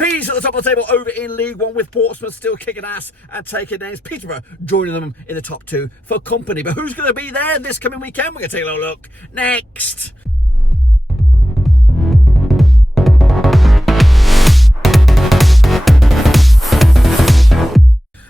Peas at the top of the table over in League One, with Portsmouth still kicking ass and taking names. Peterborough joining them in the top two for company. But who's going to be there this coming weekend? We're going to take a little look next.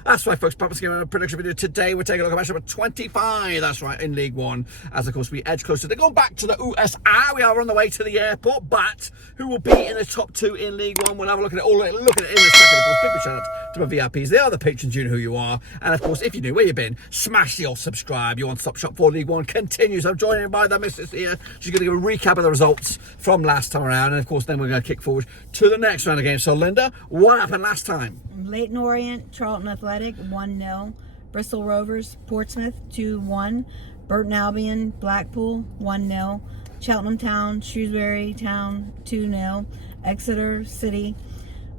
That's right, folks. Papa's Game prediction video today. We're taking a look at match number 25. That's right, in League One. As of course we edge closer to going back to the USA. We are on the way to the airport, but who will be in the top two in League One? We'll have a look at it all. Look at it in a second. Of course, big shout out to my VIPs. They are the patrons. You know who you are. And of course, if you knew where you've been, smash the old subscribe. Your one-stop shop for League One continues. I'm joined by the missus here. She's going to give a recap of the results from last time around, and of course, then we're going to kick forward to the next round of games. So, Linda, what happened last time? Leyton Orient, Charlton Athletic, 1-0. Bristol Rovers, Portsmouth, 2-1. Burton Albion, Blackpool, 1-0. Cheltenham Town, Shrewsbury Town, 2-0. Exeter City,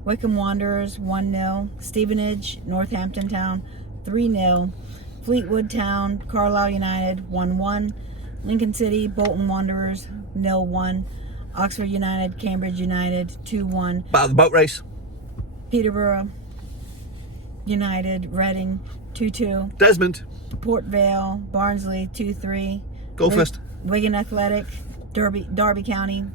Wycombe Wanderers, 1-0. Stevenage, Northampton Town, 3-0. Fleetwood Town, Carlisle United, 1-1. Lincoln City, Bolton Wanderers, 0-1. Oxford United, Cambridge United, 2-1. About the boat race. Peterborough United, Reading, 2-2. Desmond. Port Vale, Barnsley, 2-3. Go first. Wigan Athletic, Derby County,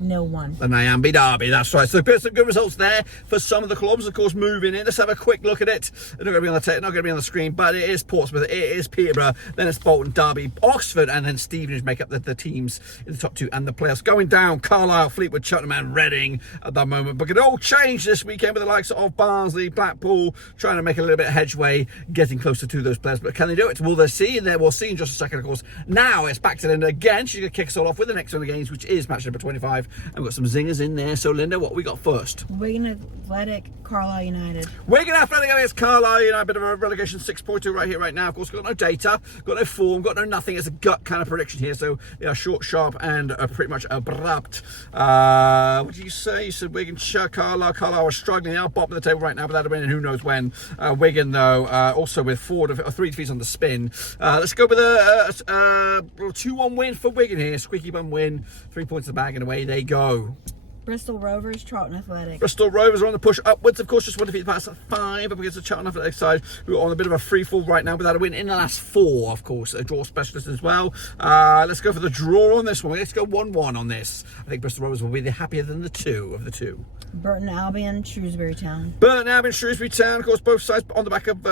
0-1. The Nyamby Derby, that's right. So some good results there for some of the clubs, of course, moving in. Let's have a quick look at it. They're not going to be on the not going to be on the screen, but it is Portsmouth, it is Peterborough, then it's Bolton, Derby, Oxford, and then Stevenage make up the teams in the top two and the playoffs. Going down, Carlisle, Fleetwood, Cheltenham, and Reading at that moment. But it all changed this weekend with the likes of Barnsley, Blackpool, trying to make a little bit of hedgeway, getting closer to those players. But can they do it? Will they see? And we'll see in just a second, of course. Now it's back to Linda again. She's going to kick us all off with the next one of the games, which is match number 25. And we've got some zingers in there. So, Linda, what we got first? Wigan Athletic, Carlisle United. Wigan Athletic against Carlisle United. A bit of a relegation 6.2 right here, right now. Of course, got no data, got no form, got no nothing. It's a gut kind of prediction here. So, they are short, sharp, and pretty much abrupt. What did you say? You said Wigan, Carlisle. Carlisle are struggling. They are bottom of the table right now, but that'll win who knows when. Wigan, though, also with 3 defeats on the spin. Let's go with a 2-1 win for Wigan here. Squeaky bum win. 3 points in the bag, and away they go. Bristol Rovers, Charlton Athletic. Bristol Rovers are on the push upwards, of course, just one defeat past 5 up against the Charlton Athletic side, who are on a bit of a free fall right now without a win in the last 4, of course. A draw specialist as well. Let's go for the draw on this one. Let's go 1-1 on this. I think Bristol Rovers will be the happier than the two of the two. Burton Albion, Shrewsbury Town. Burton Albion, Shrewsbury Town, of course, both sides on the back of,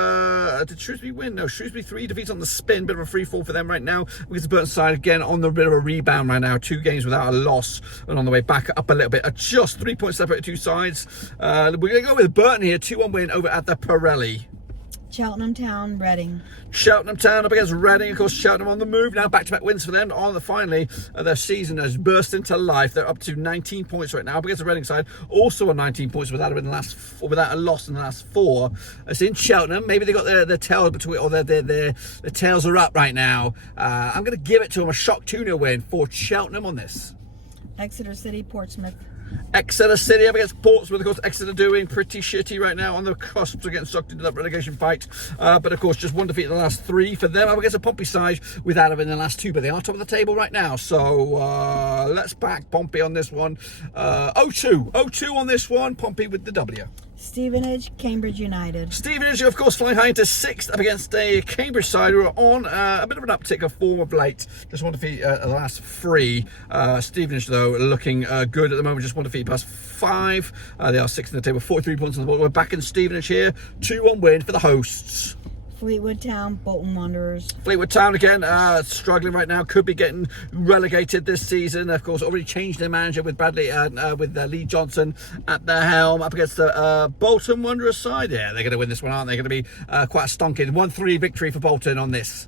did Shrewsbury win? No, Shrewsbury 3 defeats on the spin, bit of a free fall for them right now. Because the Burton side, again, on the bit of a rebound right now, 2 games without a loss, and on the way back up a little bit, just 3 points separated 2 sides. We're going to go with Burton here, 2-1 win over at the Pirelli. Cheltenham Town, Reading. Cheltenham Town up against Reading. Of course, Cheltenham on the move now. Back-to-back wins for them. Finally, their season has burst into life. They're up to 19 points right now. Up against the Reading side, also on 19 points without a loss in the last 4. It's in Cheltenham. Maybe they got their tails between, or their tails are up right now. I'm going to give it to them a shock 2-0 win for Cheltenham on this. Exeter City, Portsmouth. Exeter City up against Portsmouth. Of course, Exeter doing pretty shitty right now on the cusp of getting sucked into that relegation fight. But of course, just 1 defeat in the last 3 for them. Up against a Pompey side without having the last 2, but they are top of the table right now. So let's back Pompey on this one. 0-2 on this one. Pompey with the W. Stevenage, Cambridge United. Stevenage, of course, flying high into 6th up against a Cambridge side who are on a bit of an uptick of form of late. Just 1 defeat the last 3. Stevenage, though, looking good at the moment. Just 1 defeat past 5. They are 6th in the table, 43 points on the board. We're back in Stevenage here. 2-1 win for the hosts. Fleetwood Town, Bolton Wanderers. Fleetwood Town again, struggling right now. Could be getting relegated this season. Of course, already changed their manager with Lee Johnson at the helm. Up against the Bolton Wanderers side. Yeah, they're going to win this one, aren't they? Going to be quite a stonking 1-3 victory for Bolton on this.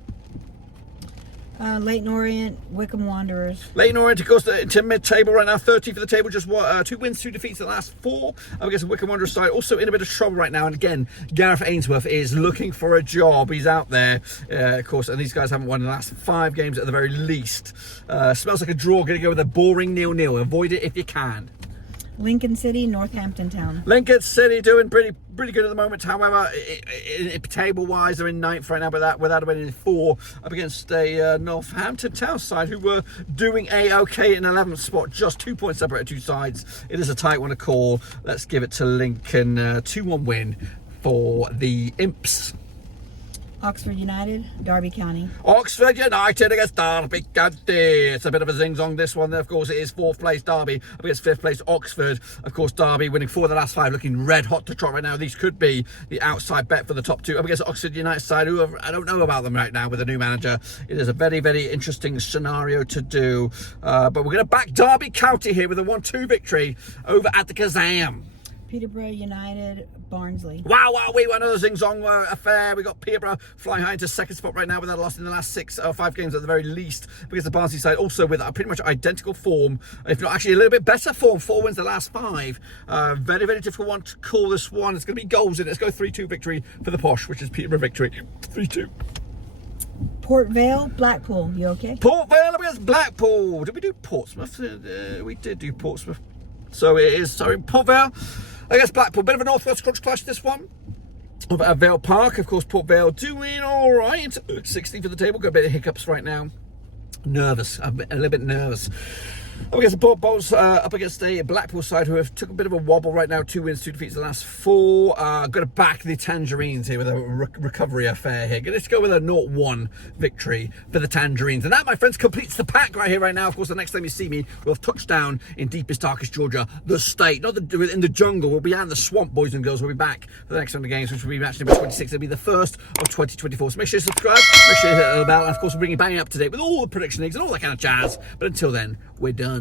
Leyton Orient, Wycombe Wanderers. Leyton Orient, of course, into mid-table right now, 30 for the table, just 2 wins, 2 defeats in the last 4. I guess the Wycombe Wanderers side also in a bit of trouble right now. And again, Gareth Ainsworth is looking for a job. He's out there, of course, and these guys haven't won in the last 5 games at the very least. Smells like a draw. Going to go with a boring 0-0. Avoid it if you can. Lincoln City, Northampton Town. Lincoln City doing pretty good at the moment. However, table-wise, they're in ninth right now, but without a winning 4 up against a Northampton Town side who were doing a-okay in 11th spot, just 2 points separated two sides. It is a tight one to call. Let's give it to Lincoln. 2-1 win for the Imps. Oxford United, Derby County. Oxford United against Derby County. It's a bit of a zing-zong, this one. Of course, it is 4th place Derby up against 5th place Oxford. Of course, Derby winning 4 of the last 5, looking red hot to trot right now. These could be the outside bet for the top 2 up against Oxford United side, who I don't know about them right now with a new manager. It is a very, very interesting scenario to do. But we're going to back Derby County here with a 1-2 victory over at the Kazam. Peterborough United, Barnsley. Wow, we won another zing-zong affair. We got Peterborough flying high into 2nd spot right now without a loss in the last 5 games at the very least, because the Barnsley side also with pretty much identical form, if not actually a little bit better form. 4 wins the last 5. Very, very difficult one to call this one. It's going to be goals in it. Let's go 3-2 victory for the Posh, which is Peterborough victory. 3-2. Port Vale, Blackpool. You okay? Port Vale against Blackpool. Did we do Portsmouth? We did do Portsmouth. So it is, sorry, Port Vale against Blackpool. Bit of a Northwest crunch clash, this one. Over at Vale Park. Of course, Port Vale doing all right. 16th for the table. Got a bit of hiccups right now. Nervous. I'm a little bit nervous. Up against the Port Balls, up against the Blackpool side, who have took a bit of a wobble right now. 2 wins, 2 defeats the last 4. Got to back the Tangerines here with a recovery affair here. Let's go with a 0-1 victory for the Tangerines. And that, my friends, completes the pack right here, right now. Of course, the next time you see me, we'll have touchdown in deepest, darkest Georgia, the state. Not in the jungle. We'll be out in the swamp, boys and girls. We'll be back for the next round of games, which will be match number 26. It'll be the first of 2024. So make sure you subscribe, make sure you hit the bell, and of course, we'll bring you bang up to date with all the prediction leagues and all that kind of jazz. But until then, we're done.